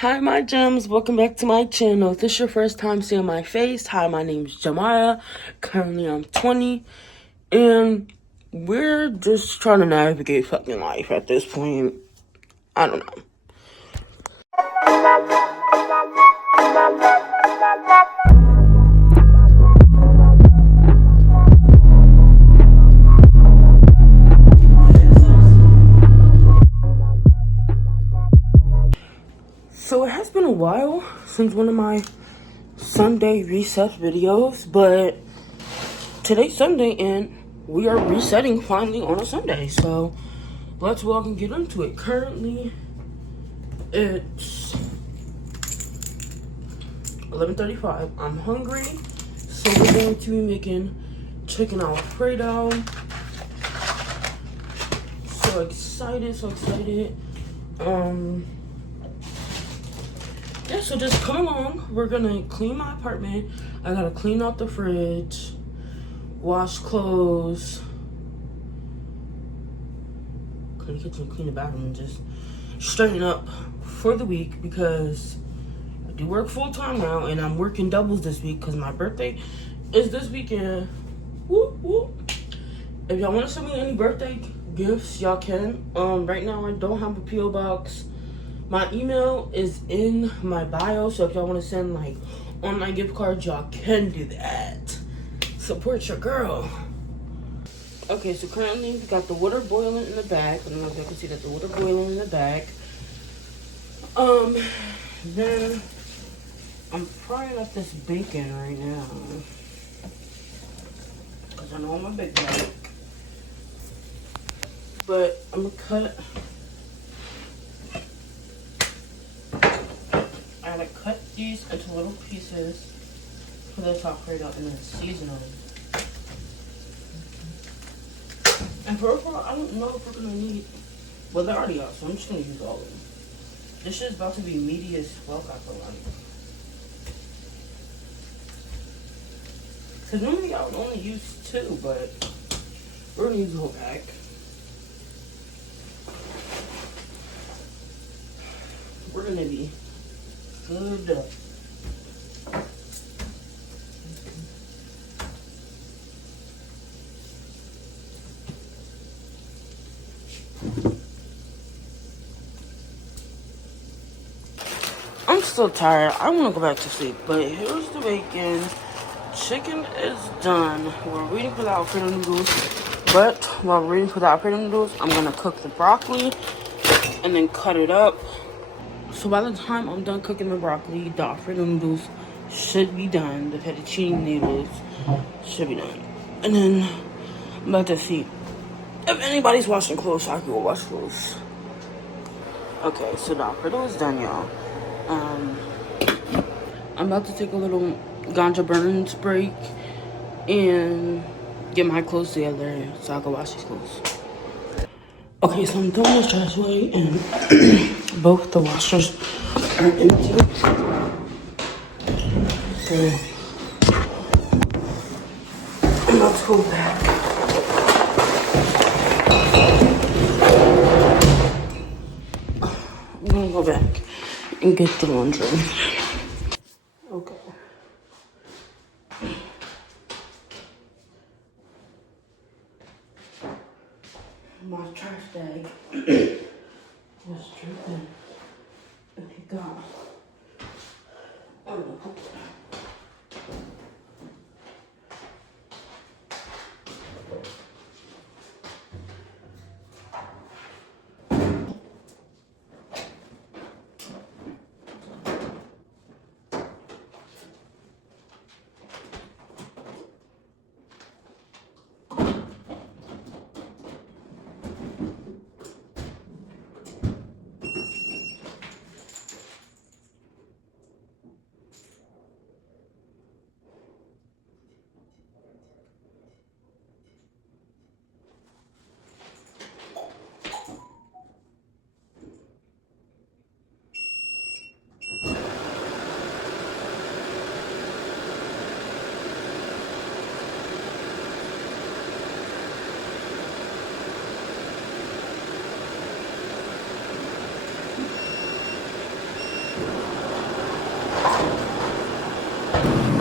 Hi, my gems. Welcome back to my channel. If this is your first time seeing my face, hi, my name's Jamaya. Currently, I'm 20, and we're just trying to navigate fucking life at this point. I don't know. So it has been a while since one of my Sunday reset videos, but today's Sunday and we are resetting finally on a Sunday. So let's walk and get into it. Currently, it's 11:35. I'm hungry, so we're going to be making chicken Alfredo. So excited, so excited. Yeah, so just come along. We're gonna clean my apartment. I gotta clean out the fridge, wash clothes, clean the kitchen, clean the bathroom, and just straighten up for the week because I do work full time now and I'm working doubles this week because my birthday is this weekend. Whoop, whoop. If y'all want to send me any birthday gifts, y'all can. Right now I don't have a P.O. box. My email is in my bio, so if y'all want to send like online gift cards, y'all can do that. Support your girl. Okay, so currently we got the water boiling in the back. I don't know if y'all can see that the water boiling in the back. Then I'm frying up this bacon right now. Cause I know I'm a big guy. But I'm gonna cut. I gotta cut these into little pieces for the Alfredo and then season them. And for overall, I don't know if we're gonna need. Well, they're already out, so I'm just gonna use all of them. This shit's about to be meaty as fuck, I feel like. Cause normally I would only use 2, but we're gonna use the whole pack. We're gonna be good. I'm still tired. I want to go back to sleep, but here's the bacon. Chicken is done. We're waiting for the Alfredo noodles, but while we're waiting for the Alfredo noodles, I'm gonna cook the broccoli and then cut it up. So by the time I'm done cooking the broccoli, the Alfredo noodles should be done. The fettuccine noodles should be done. And then I'm about to see if anybody's washing clothes, so I can go wash clothes. Okay, so the Alfredo is done, y'all. I'm about to take a little ganja burns break and get my clothes together so I can wash these clothes. Okay, so I'm throwing the trash away and both the washers are empty. So I'm about to go back. I'm gonna go back and get the laundry. Okay. My trash bag was dripping and it got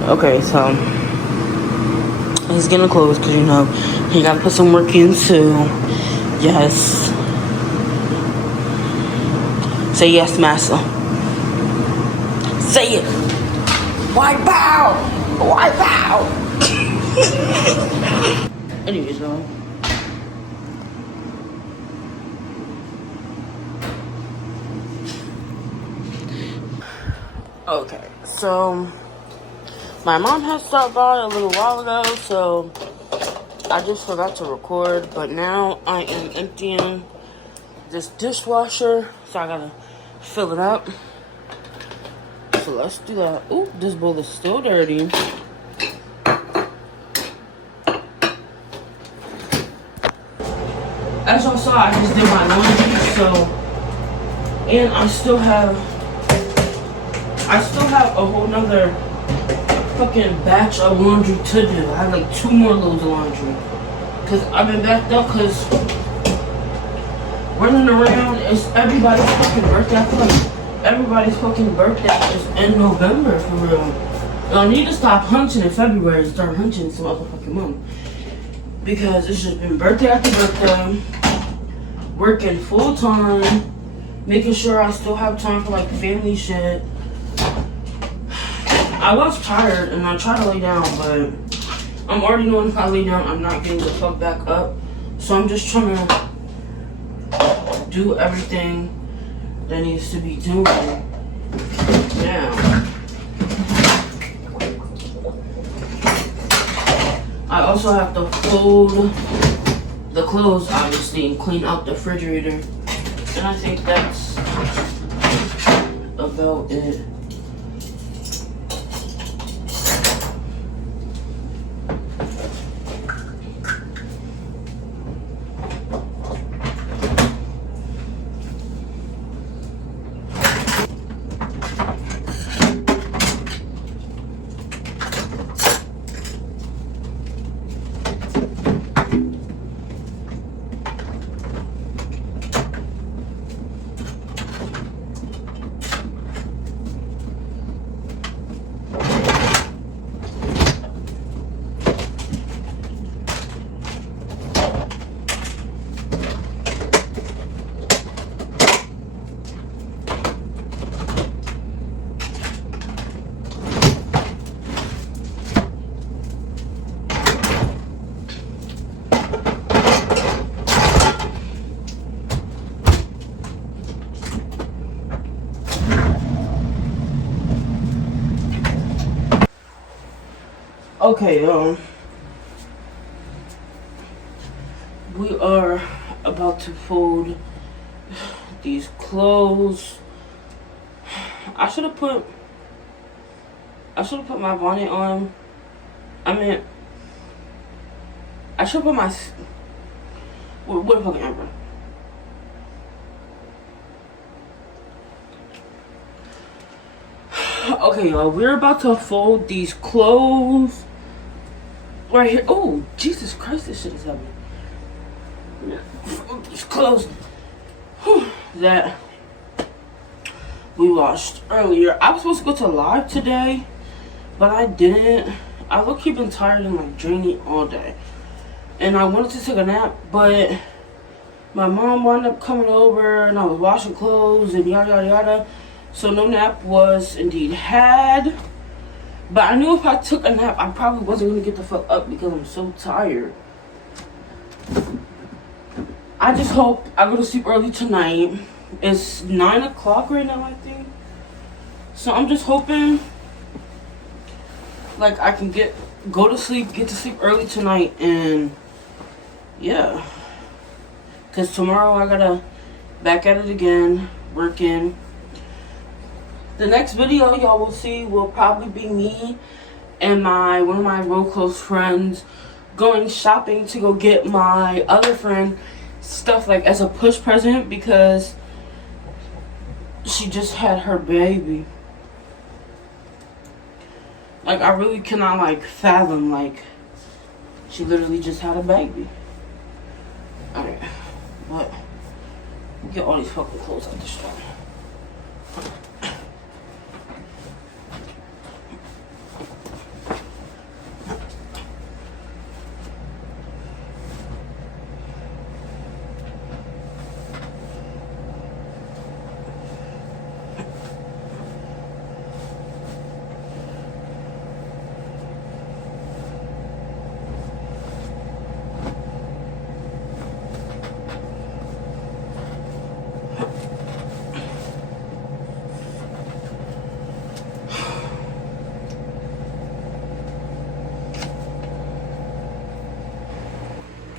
Okay, so he's getting clothes because you know he gotta put some work in too. Yes. Say yes, master. Say it. Wipe out. Wipe out. Anyways, though. Okay, so my mom had stopped by a little while ago, so I just forgot to record, but now I am emptying this dishwasher, so I gotta fill it up. So let's do that. Ooh, this bowl is still dirty. As y'all saw, I just did my laundry, so, and I still have a whole nother fucking batch of laundry to do. I have like 2 more loads of laundry. Cause I've been backed up cause running around, it's everybody's fucking birthday. I feel like everybody's fucking birthday is in November for real. And I need to stop hunching in February and start hunching some other fucking month. Because it's just been birthday after birthday, working full time, making sure I still have time for like family shit. I was tired and I tried to lay down, but I'm already knowing if I lay down, I'm not getting the fuck back up. So I'm just trying to do everything that needs to be done now. I also have to fold the clothes, obviously, and clean out the refrigerator. And I think that's about it. Okay, we are about to fold these clothes. I should have put my bonnet on. I mean, I should put my what the fucking Amber. Okay, y'all, we're about to fold these clothes right here. Oh, Jesus Christ, this shit is heavy. Fold these clothes that we washed earlier. I was supposed to go to live today, but I didn't. I look been tired and like draining all day, and I wanted to take a nap, but my mom wound up coming over, and I was washing clothes and yada yada yada. So no nap was indeed had. But I knew if I took a nap, I probably wasn't going to get the fuck up because I'm so tired. I just hope I go to sleep early tonight. It's 9 o'clock right now, I think. So I'm just hoping, like, I can get to sleep early tonight, and yeah. Because tomorrow I gotta back at it again, working. The next video y'all will see will probably be me and one of my real close friends going shopping to go get my other friend stuff like as a push present because she just had her baby. Like, I really cannot like fathom, like, she literally just had a baby. Alright, but get all these fucking clothes out the store.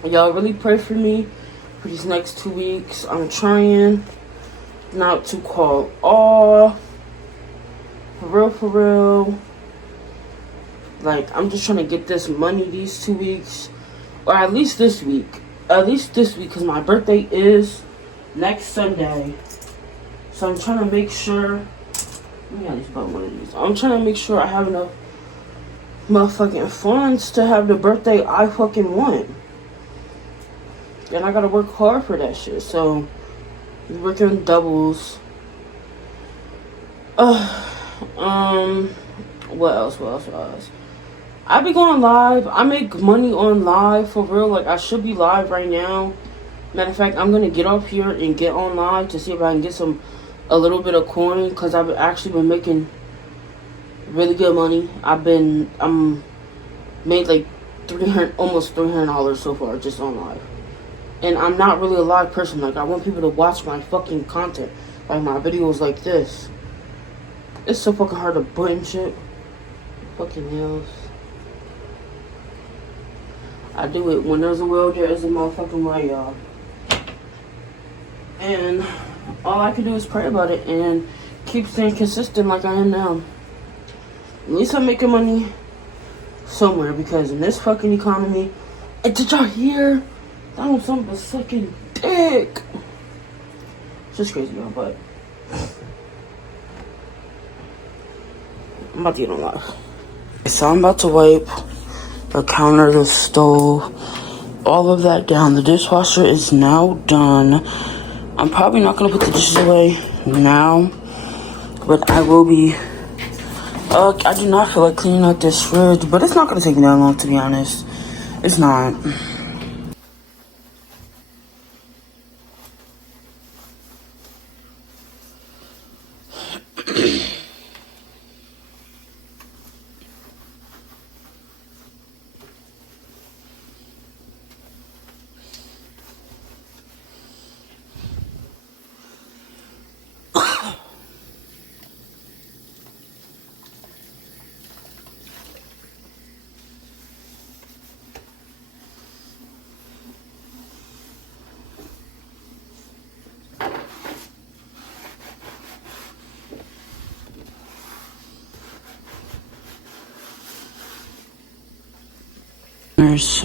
Y'all really pray for me for these next 2 weeks. I'm trying not to call off. For real, for real. Like, I'm just trying to get this money these 2 weeks. Or at least this week. At least this week, because my birthday is next Sunday. So I'm trying to make sure. Let me at least buy one of these. I'm trying to make sure I have enough motherfucking funds to have the birthday I fucking want. And I gotta work hard for that shit. So, working doubles. What else? I be going live. I make money on live for real. Like, I should be live right now. Matter of fact, I'm gonna get off here and get on live to see if I can get a little bit of coin, because I've actually been making really good money. I'm made like almost $300 so far just on live. And I'm not really a live person. Like, I want people to watch my fucking content, like my videos like this. It's so fucking hard to button shit. Fucking nails. I do it when there's a will, there is a motherfucking way, y'all. And all I can do is pray about it and keep staying consistent like I am now. At least I'm making money somewhere, because in this fucking economy, and did y'all hear? Donald Trump is sucking dick. It's just crazy, y'all, but I'm about to get on live. So I'm about to wipe the counter, the stove, all of that down. The dishwasher is now done. I'm probably not going to put the dishes away now, but I will be. I do not feel like cleaning out this fridge, but it's not going to take me that long, to be honest. It's not.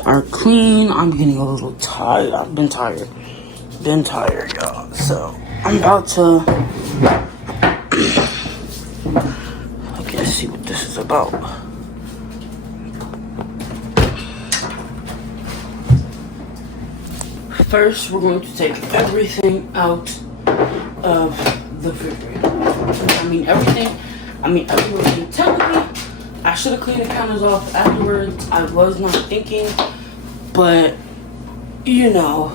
Are clean. I'm getting a little tired. I've been tired, y'all. So I'm about to okay, let's see what this is about. First, we're going to take everything out of the refrigerator. Everything. Technically, I should have cleaned the counters off afterwards. I was not thinking, but you know.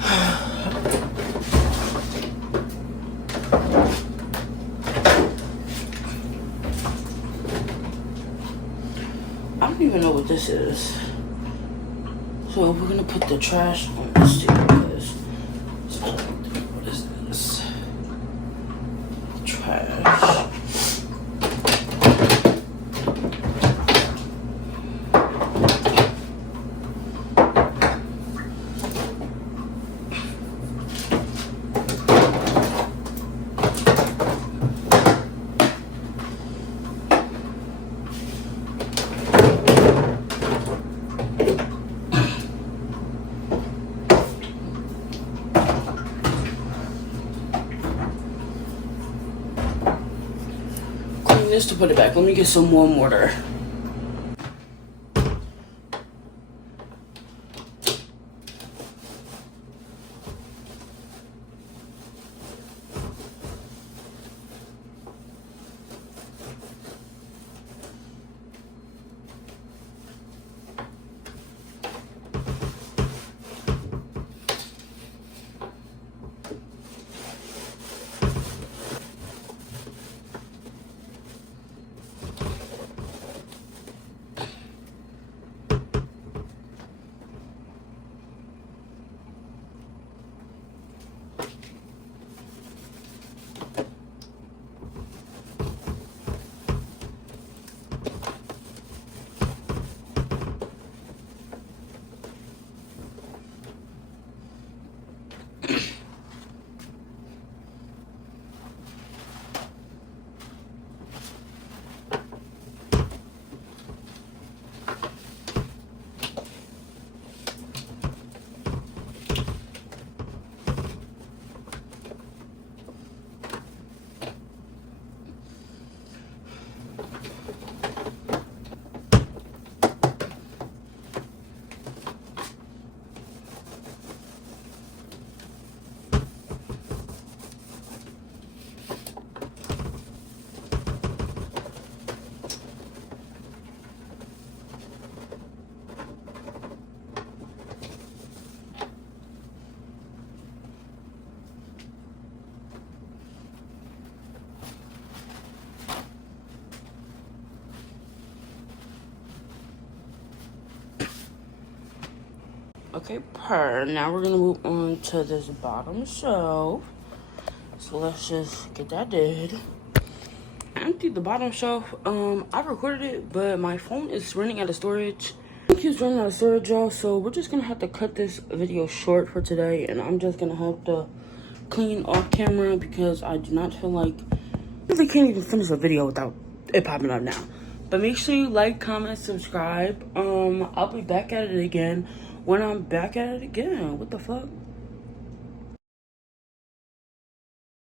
I don't even know what this is. So we're gonna put the trash on this too, because what is this? Trash. This to put it back. Let me get some more mortar. Okay, now we're gonna move on to this bottom shelf. So let's just get that did. I emptied the bottom shelf. I recorded it, but my phone is running out of storage. It keeps running out of storage, y'all. So we're just gonna have to cut this video short for today, and I'm just gonna have to clean off camera because I do not feel like I really can't even finish a video without it popping up now. But make sure you like, comment, subscribe. I'll be back at it again when I'm back at it again. What the fuck?